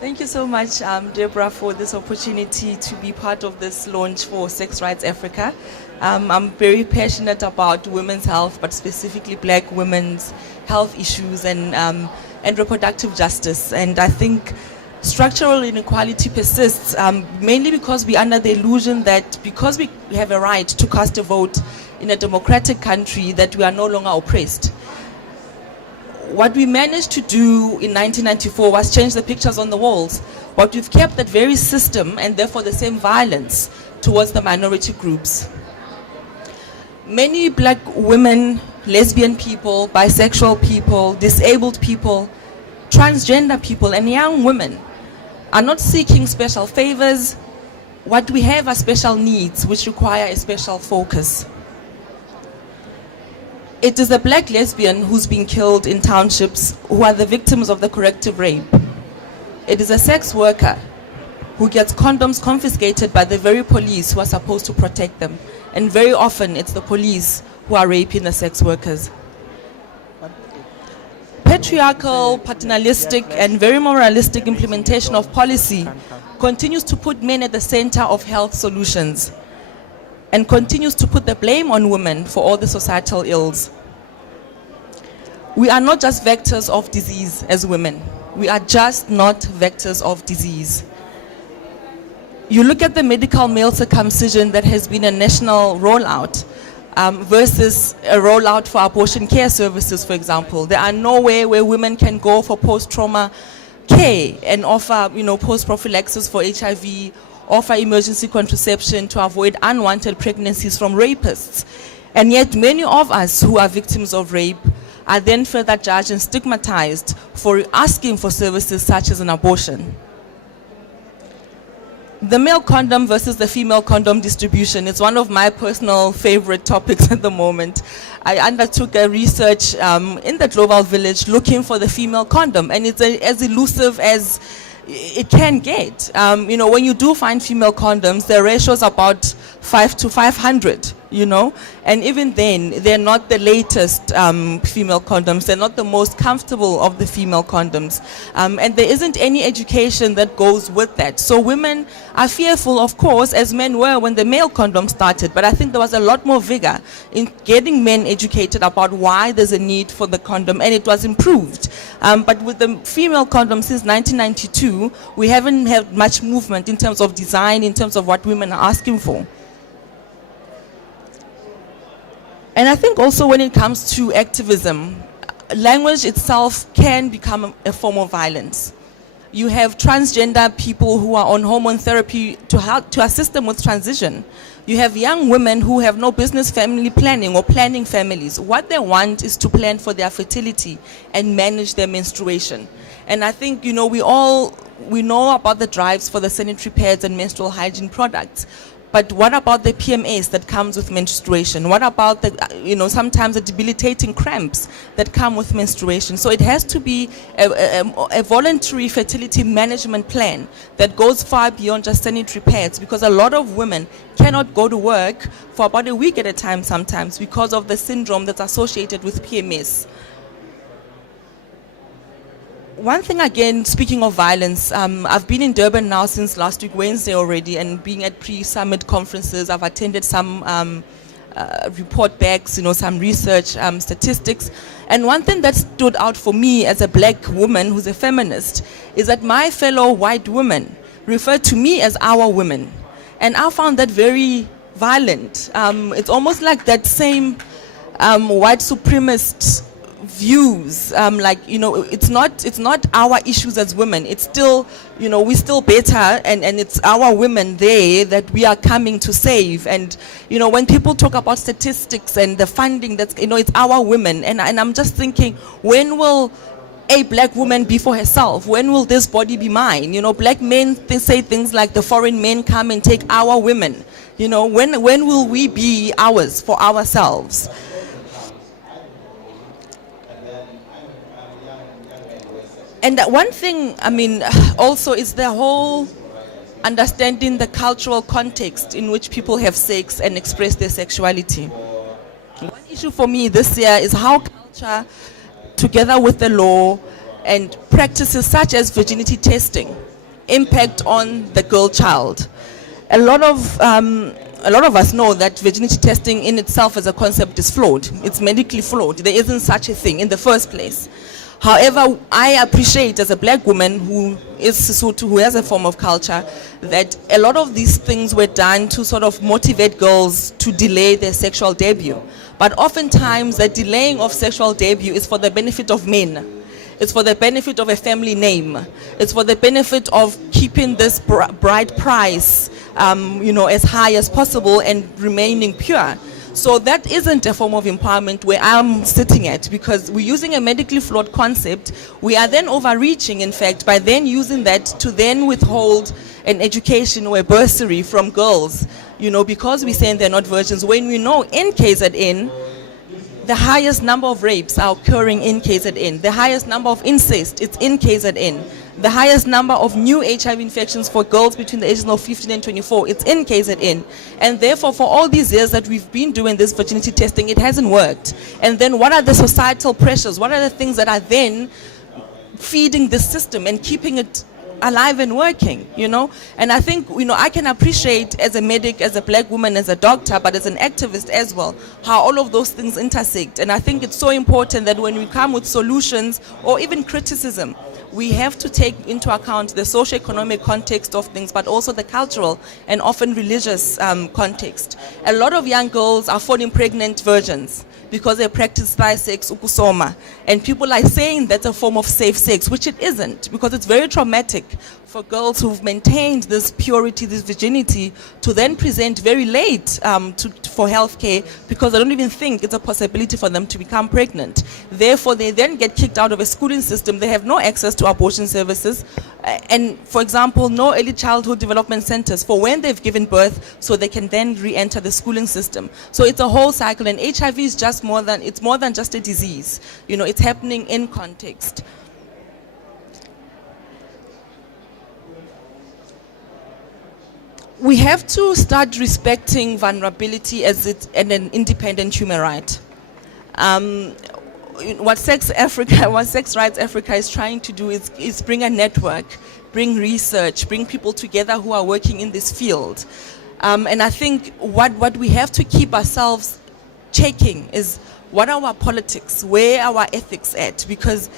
Thank you so much, Deborah, for this opportunity to be part of this launch for Sex Rights Africa. I'm very passionate about women's health, but specifically Black women's health issues and reproductive justice. And I think structural inequality persists, mainly because we're under the illusion that because we have a right to cast a vote in a democratic country, that we are no longer oppressed. What we managed to do in 1994 was change the pictures on the walls, but we've kept that very system and therefore the same violence towards the minority groups. Many Black women, lesbian people, bisexual people, disabled people, transgender people, and young women are not seeking special favors. What we have are special needs which require a special focus. It is a Black lesbian who's been killed in townships who are the victims of the corrective rape. It is a sex worker who gets condoms confiscated by the very police who are supposed to protect them. And very often it's the police who are raping the sex workers. Patriarchal, paternalistic, and very moralistic implementation of policy continues to put men at the center of health solutions and continues to put the blame on women for all the societal ills. We are not just vectors of disease as women. We are just not vectors of disease. You look at the medical male circumcision that has been a national rollout versus a rollout for abortion care services, for example. There are nowhere where women can go for post-trauma care and offer, post-prophylaxis for HIV, offer emergency contraception to avoid unwanted pregnancies from rapists. And yet many of us who are victims of rape are then further judged and stigmatized for asking for services such as an abortion. The male condom versus the female condom distribution is one of my personal favorite topics at the moment. I undertook a research in the Global Village looking for the female condom, and it's as elusive as it can get. When you do find female condoms, the ratio is about 5 to 500, and even then, they're not the latest female condoms. They're not the most comfortable of the female condoms. And there isn't any education that goes with that. So women are fearful, of course, as men were when the male condom started. But I think there was a lot more vigor in getting men educated about why there's a need for the condom, and it was improved. But with the female condom since 1992, we haven't had much movement in terms of design, in terms of what women are asking for. And I think also when it comes to activism, language itself can become a form of violence. You have transgender people who are on hormone therapy to assist them with transition. You have young women who have no business family planning or planning families. What they want is to plan for their fertility and manage their menstruation. And I think, we know about the drives for the sanitary pads and menstrual hygiene products. But what about the PMS that comes with menstruation? What about the, sometimes the debilitating cramps that come with menstruation? So it has to be a voluntary fertility management plan that goes far beyond just sanitary pads, because a lot of women cannot go to work for about a week at a time sometimes because of the syndrome that's associated with PMS. One thing again, speaking of violence, I've been in Durban now since last week Wednesday already, and being at pre-summit conferences, I've attended some report backs, some research statistics. And one thing that stood out for me as a Black woman who's a feminist is that my fellow white women refer to me as our women. And I found that very violent. It's almost like that same white supremacist views, it's not our issues as women. It's still, we're still better, and it's our women there that we are coming to save. And when people talk about statistics and the funding, that's it's our women. And I'm just thinking, when will a Black woman be for herself? When will this body be mine? Black men, they say things like the foreign men come and take our women. When will we be ours for ourselves? And one thing, also is the whole understanding the cultural context in which people have sex and express their sexuality. One issue for me this year is how culture, together with the law and practices such as virginity testing, impact on the girl child. A lot of us know that virginity testing in itself as a concept is flawed. It's medically flawed. There isn't such a thing in the first place. However, I appreciate as a black woman who is Sesotho, who has a form of culture, that a lot of these things were done to sort of motivate girls to delay their sexual debut. But oftentimes the delaying of sexual debut is for the benefit of men. It's for the benefit of a family name. It's for the benefit of keeping this bride price, as high as possible and remaining pure. So that isn't a form of empowerment where I'm sitting at, because we're using a medically flawed concept. We are then overreaching, in fact, by then using that to then withhold an education or a bursary from girls, because we're saying they're not virgins, when we know in KZN, the highest number of rapes are occurring in KZN. The highest number of incest, it's in KZN. The highest number of new HIV infections for girls between the ages of 15 and 24, it's in KZN. And therefore, for all these years that we've been doing this virginity testing, it hasn't worked. And then what are the societal pressures? What are the things that are then feeding the system and keeping it alive and working, And I think, I can appreciate as a medic, as a black woman, as a doctor, but as an activist as well, how all of those things intersect. And I think it's so important that when we come with solutions or even criticism, we have to take into account the socio-economic context of things, but also the cultural and often religious context. A lot of young girls are falling pregnant virgins because they practice thigh sex, ukusoma. And people are saying that's a form of safe sex, which it isn't, because it's very traumatic for girls who've maintained this purity, this virginity, to then present very late for healthcare, because they don't even think it's a possibility for them to become pregnant. Therefore, they then get kicked out of a schooling system. They have no access to abortion services. And, for example, no early childhood development centers for when they've given birth, so they can then re-enter the schooling system. So it's a whole cycle, and HIV is just more than just a disease. It's happening in context. We have to start respecting vulnerability as an independent human right. What Sex Rights Africa is trying to do is bring a network, bring research, bring people together who are working in this field. And I think what we have to keep ourselves checking is, what are our politics? Where are our ethics at? Because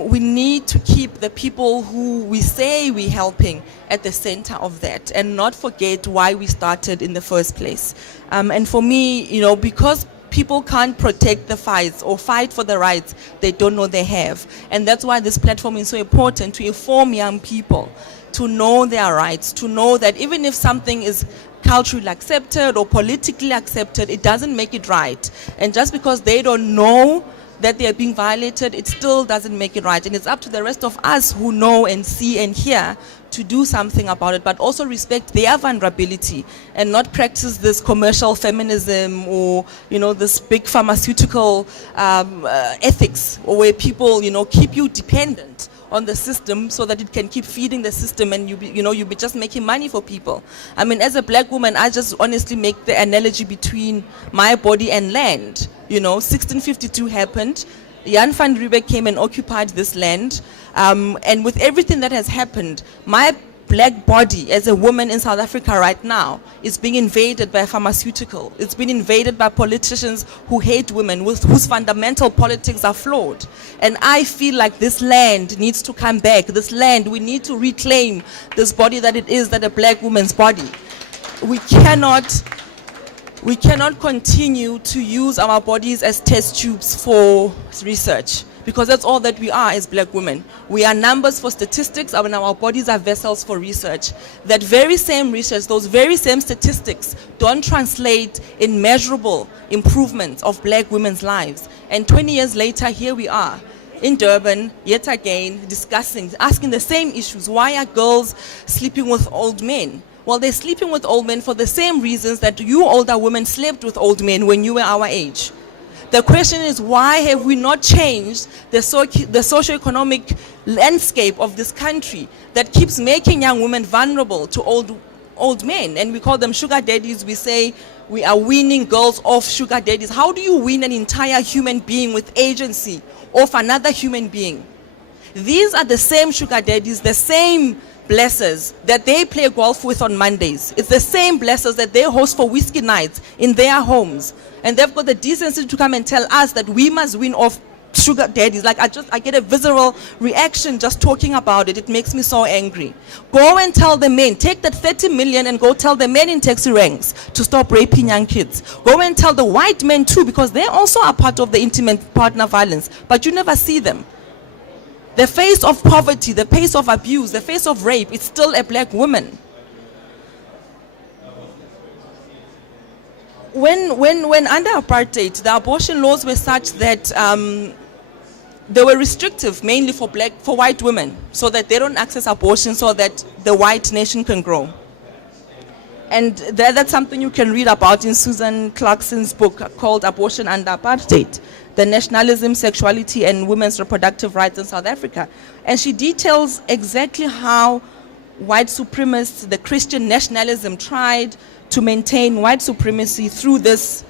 we need to keep the people who we say we're helping at the center of that, and not forget why we started in the first place. And for me, because people can't protect the fights or fight for the rights they don't know they have. And that's why this platform is so important, to inform young people to know their rights, to know that even if something is culturally accepted or politically accepted, it doesn't make it right. And just because they don't know that they are being violated, it still doesn't make it right. And it's up to the rest of us who know and see and hear to do something about it, but also respect their vulnerability and not practice this commercial feminism or, this big pharmaceutical ethics, or where people, keep you dependent on the system so that it can keep feeding the system, and you'll be just making money for people. I mean, as a black woman, I just honestly make the analogy between my body and land. 1652 happened. Jan van Riebeeck came and occupied this land. And with everything that has happened, my black body as a woman in South Africa right now is being invaded by a pharmaceutical. It's been invaded by politicians who hate women, whose fundamental politics are flawed. And I feel like this land needs to come back. This land, we need to reclaim this body that it is, that a black woman's body. We cannot continue to use our bodies as test tubes for research, because that's all that we are as black women. We are numbers for statistics, and our bodies are vessels for research. That very same research, those very same statistics don't translate in measurable improvements of black women's lives. And 20 years later, here we are in Durban, yet again, asking the same issues. Why are girls sleeping with old men? Well, they're sleeping with old men for the same reasons that you older women slept with old men when you were our age. The question is, why have we not changed the socio-economic landscape of this country that keeps making young women vulnerable to old men? And we call them sugar daddies. We say we are weaning girls off sugar daddies. How do you wean an entire human being with agency off another human being? These are the same sugar daddies, the same blessers that they play golf with on Mondays. It's the same blessers that they host for whiskey nights in their homes. And they've got the decency to come and tell us that we must win off sugar daddies. Like I get a visceral reaction just talking about it. It makes me so angry. Go and tell the men, take that 30 million and go tell the men in taxi ranks to stop raping young kids. Go and tell the white men too, because they also are part of the intimate partner violence, but you never see them. The face of poverty, the face of abuse, the face of rape, it's still a black woman. When under apartheid, the abortion laws were such that they were restrictive mainly for white women, so that they don't access abortion, so that the white nation can grow. And that's something you can read about in Susan Clarkson's book called Abortion Under Apartheid: The Nationalism, Sexuality and Women's Reproductive Rights in South Africa. And she details exactly how white supremacists, the Christian nationalism, tried to maintain white supremacy through this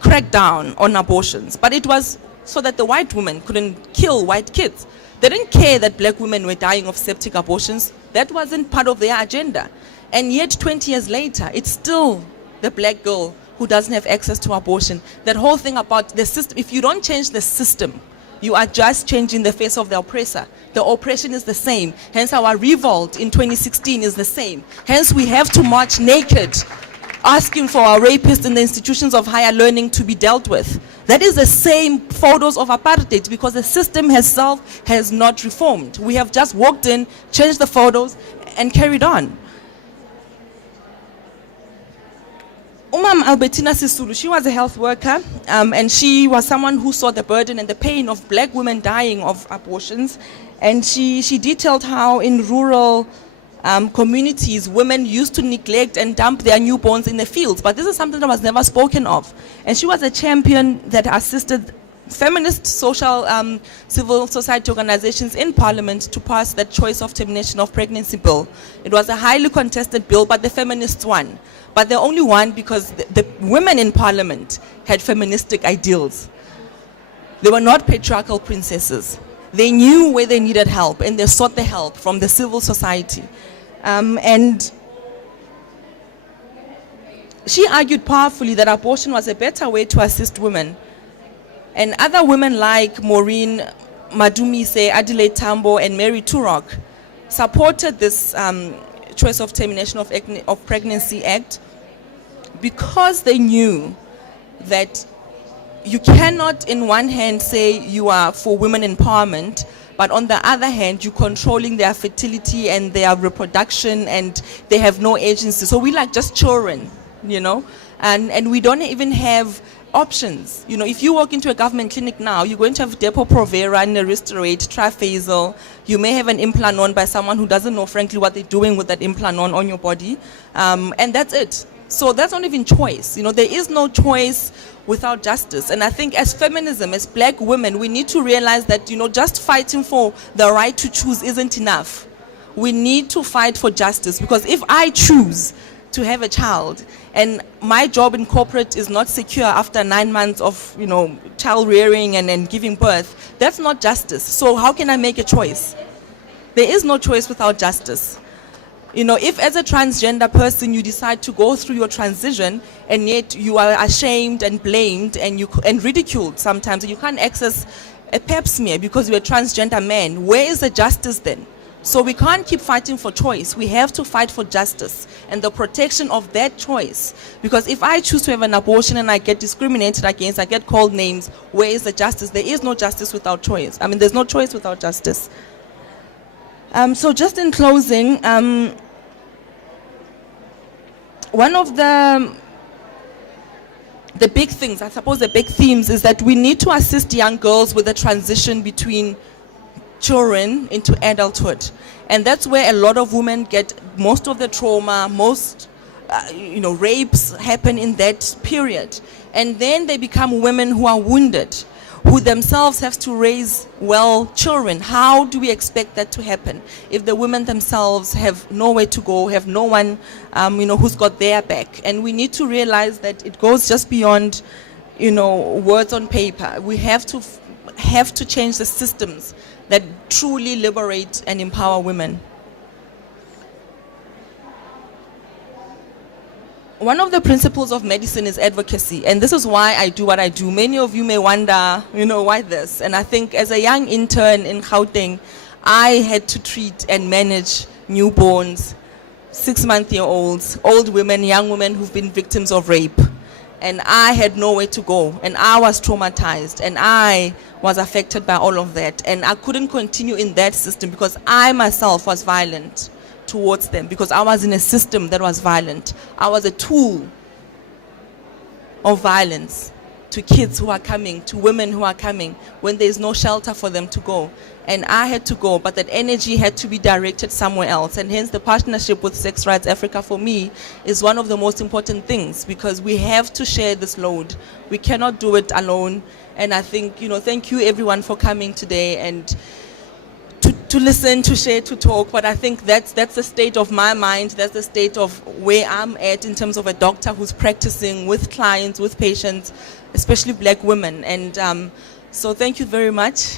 crackdown on abortions. But it was so that the white women couldn't kill white kids. They didn't care that black women were dying of septic abortions. That wasn't part of their agenda. And yet 20 years later, it's still the black girl who doesn't have access to abortion. That whole thing about the system, if you don't change the system, you are just changing the face of the oppressor. The oppression is the same. Hence our revolt in 2016 is the same. Hence we have to march naked, asking for our rapists in the institutions of higher learning to be dealt with. That is the same photos of apartheid, because the system itself has not reformed. We have just walked in, changed the photos, and carried on. Albertina Sisulu, she was a health worker, and she was someone who saw the burden and the pain of black women dying of abortions. And she detailed how in rural communities, women used to neglect and dump their newborns in the fields. But this is something that was never spoken of. And she was a champion that assisted feminist social civil society organizations in parliament to pass that choice of termination of pregnancy bill. It was a highly contested bill, but the feminists won. But they only won because the women in parliament had feministic ideals. They were not patriarchal princesses. They knew where they needed help, and they sought the help from the civil society. And she argued powerfully that abortion was a better way to assist women. And other women like Maureen Madumise, Adelaide Tambo, and Mary Turok supported this choice of termination of pregnancy act, because they knew that you cannot in one hand say you are for women empowerment, but on the other hand you're controlling their fertility and their reproduction, and they have no agency. So we like just children, you know, and we don't even have options. You know, if you walk into a government clinic now, you're going to have Depo-Provera, Neristorate, Trifasal. You may have an implanon by someone who doesn't know, frankly, what they're doing with that implanon on your body. And that's it. So that's not even choice. You know, there is no choice without justice. And I think as feminism, as black women, we need to realize that, you know, just fighting for the right to choose isn't enough. We need to fight for justice, because if I choose to have a child and my job in corporate is not secure after 9 months of, you know, child rearing and giving birth, that's not justice. So how can I make a choice? There is no choice without justice. You know, if as a transgender person you decide to go through your transition and yet you are ashamed and blamed and ridiculed sometimes, and you can't access a pap smear because you're a transgender man, where is the justice then? So we can't keep fighting for choice. We have to fight for justice and the protection of that choice. Because if I choose to have an abortion and I get discriminated against, I get called names, where is the justice? There is no justice without choice. I mean, there's no choice without justice. So just in closing, one of the big things, I suppose the big themes, is that we need to assist young girls with the transition between children into adulthood. And that's where a lot of women get most of the trauma, most rapes happen in that period. And then they become women who are wounded, who themselves have to raise well children. How do we expect that to happen if the women themselves have nowhere to go, have no one who's got their back? And we need to realize that it goes just beyond words on paper. We have to change the systems that truly liberate and empower women. One of the principles of medicine is advocacy, and this is why I do what I do. Many of you may wonder, why this? And I think as a young intern in Gauteng, I had to treat and manage newborns, 6-month-olds, old women, young women who've been victims of rape. And I had nowhere to go, and I was traumatized, and I was affected by all of that. And I couldn't continue in that system because I myself was violent towards them, because I was in a system that was violent. I was a tool of violence to kids who are coming, to women who are coming, when there's no shelter for them to go. And I had to go, but that energy had to be directed somewhere else. And hence the partnership with Sex Rights Africa for me is one of the most important things, because we have to share this load. We cannot do it alone. And I think, thank you everyone for coming today and to listen, to share, to talk. But I think that's the state of my mind. That's the state of where I'm at in terms of a doctor who's practicing with clients, with patients, especially black women. And so thank you very much.